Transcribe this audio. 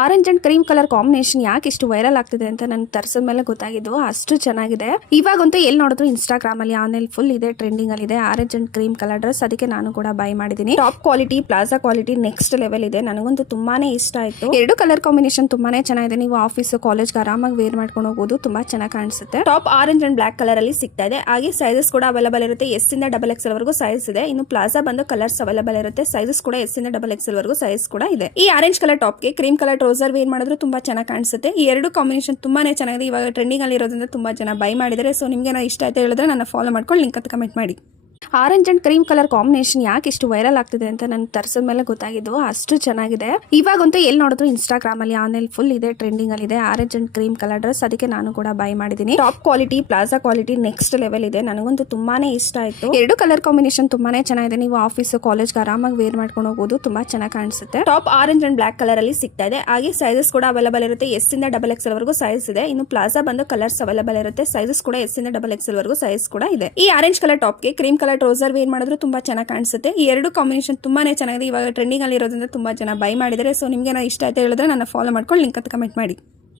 Orange and cream colour combination ಯಾಕೆ ಇಷ್ಟು viral ಆಗ್ತಿದೆ ಅಂತ ನನ್ಗೆ ತರಿಸಿದ ಮೇಲೆ ಗೊತ್ತಾಗಿದ್ದು. ಅಷ್ಟು ಚೆನ್ನಾಗಿದೆ. ಇವಾಗಂತೂ ಎಲ್ಲಿ ನೋಡಿದ್ರು ಇನ್ಸ್ಟಾಗ್ರಾಮ್ ಅಲ್ಲಿ ಆನ್ಲೈನ್ ಫುಲ್ ಇದೆ, ಟ್ರೆಂಡಿಂಗ್ ಅಲ್ಲಿ ಇದೆ orange and cream colour dress. ಅದಕ್ಕೆ ನಾನು ಕೂಡ ಬೈ ಮಾಡಿದೀನಿ. Top quality, plaza quality next level ಇದೆ. ನನಗಂತೂ ತುಂಬಾನೇ ಇಷ್ಟ ಆಯ್ತು. ಎರಡು ಕಲರ್ ಕಾಂಬಿನೇಷನ್ ತುಂಬಾನೇ ಚೆನ್ನಾಗಿದೆ. ನೀವು ಆಫೀಸ್, ಕಾಲೇಜ್ ಆರಾಮಾಗಿ ವೇರ್ ಮಾಡ್ಕೊಂಡು ಹೋಗೋದು, ತುಂಬಾ ಚೆನ್ನಾಗಿ ಕಾಣಿಸುತ್ತೆ. Top orange and black colour ಅಲ್ಲಿ ಸಿಗ್ತಾ ಇದೆ. ಹಾಗೆ ಸೈಜಸ್ ಕೂಡ ಅವೈಲೇಬಲ್ ಇರುತ್ತೆ. ಎಸ್ ಇಂದ XXL ವರೆಗೂ ಸೈಜ್ ಇದೆ. ಇನ್ನು ಪ್ಲಾಜಾ ಬಂದು ಕಲರ್ಸ್ ಅವೈಲೇಬಲ್ ಇರುತ್ತೆ. ಸೈಜಸ್ ಕೂಡ ಎಸ್ ಇಂದ XXL ವರೆಗೂ ಸೈಜ್ ಕೂಡ ಇದೆ. ಈ ಆರೆಂಜ್ ಕಲರ್ ಟಾಪ್ ಗೆ ಕ್ರೀಮ್ ಕಲರ್ ಟ್ರೌಸರ್ ವೇರ್ ಮಾಡಿದ್ರು ತುಂಬಾ ಚೆನ್ನಾಗಿ ಕಾಣಿಸುತ್ತೆ. ಈ ಎರಡು ಕಾಂಬಿನೇಷನ್ ತುಂಬಾನೇ ಚೆನ್ನಾಗಿದೆ. ಇವಾಗ ಟ್ರೆಂಡಿಂಗ್ ಅಲ್ಲಿ ಇರೋದ್ರಿಂದ ತುಂಬಾ ಜನ ಬೈ ಮಾಡಿದ್ದಾರೆ. ಸೊ ನಿಮ್ಗೆ ಇಷ್ಟ ಆಯ್ತು ಹೇಳಿದ್ರೆ ನನ್ನ ಫಾಲೋ ಮಾಡ್ಕೊಂಡು ಲಿಂಕ್ ಅಂತ ಕಮೆಂಟ್ ಮಾಡಿ. Orange and cream colour combination ಯಾಕೆ ಇಷ್ಟು ವೈರಲ್ ಆಗ್ತಿದೆ ಅಂತ ನನ್ಗೆ ತರಿಸಿದ ಮೇಲೆ ಗೊತ್ತಾಗಿದ್ದು. ಅಷ್ಟು ಚೆನ್ನಾಗಿದೆ. ಇವಾಗಂತೂ ಎಲ್ಲಿ ನೋಡಿದ್ರು ಇನ್ಸ್ಟಾಗ್ರಾಮ್ ಅಲ್ಲಿ ಆನ್ಲೈನ್ ಫುಲ್ ಇದೆ, ಟ್ರೆಂಡಿಂಗ್ ಅಲ್ಲಿ ಇದೆ orange and cream colour dress. ಅದಕ್ಕೆ ನಾನು ಕೂಡ ಬೈ ಮಾಡಿದೀನಿ. Top quality, plaza quality next level ಇದೆ. ನನಗಂತೂ ತುಂಬಾನೇ ಇಷ್ಟ ಆಯ್ತು. ಎರಡು ಕಲರ್ ಕಾಂಬಿನೇಷನ್ ತುಂಬಾನೇ ಚೆನ್ನಾಗಿದೆ. ನೀವು ಆಫೀಸ್, ಕಾಲೇಜ್ ಆರಾಮಾಗಿ ವೇರ್ ಮಾಡ್ಕೊಂಡು ಹೋಗೋದು, ತುಂಬಾ ಚೆನ್ನಾಗಿ ಕಾಣಿಸುತ್ತೆ. Top orange and black colour ಅಲ್ಲಿ ಸಿಗ್ತಾ ಇದೆ. ಹಾಗೆ ಸೈಜಸ್ ಕೂಡ ಅವೈಲೇಬಲ್ ಇರುತ್ತೆ. ಎಸ್ ಇಂದ XXL ವರೆಗೂ ಸೈಜ್ ಇದೆ. ಇನ್ನು ಪ್ಲಾಜಾ ಬಂದು ಕಲರ್ಸ್ ಅವೈಲೇಬಲ್ ಇರುತ್ತೆ. ಸೈಜಸ್ ಕೂಡ ಎಸ್ ಇಂದ XXL ವರೆಗೂ ಸೈಜ್ ಕೂಡ ಇದೆ. ಈ ಆರೆಂಜ್ ಕಲರ್ ಟಾಪ್ ಗೆ ಕ್ರೀಮ್ ಕಲರ್ ಟ್ರೌಸರ್ ವೇರ್ ಮಾಡಿದ್ರು ತುಂಬಾ ಚೆನ್ನಾಗಿ ಕಾಣಿಸುತ್ತೆ. ಈ ಎರಡು ಕಾಂಬಿನೇಷನ್ ತುಂಬಾನೇ ಚೆನ್ನಾಗಿದೆ. ಇವಾಗ ಟ್ರೆಂಡಿಂಗ್ ಅಲ್ಲಿ ಇರೋದ್ರಿಂದ ತುಂಬಾ ಜನ ಬೈ ಮಾಡಿದ್ದಾರೆ. ಸೊ ನಿಮ್ಗೆ ಇಷ್ಟ ಆಯ್ತು ಹೇಳಿದ್ರೆ ನನ್ನ ಫಾಲೋ ಮಾಡ್ಕೊಂಡು ಲಿಂಕ್ ಅಂತ ಕಮೆಂಟ್ ಮಾಡಿ.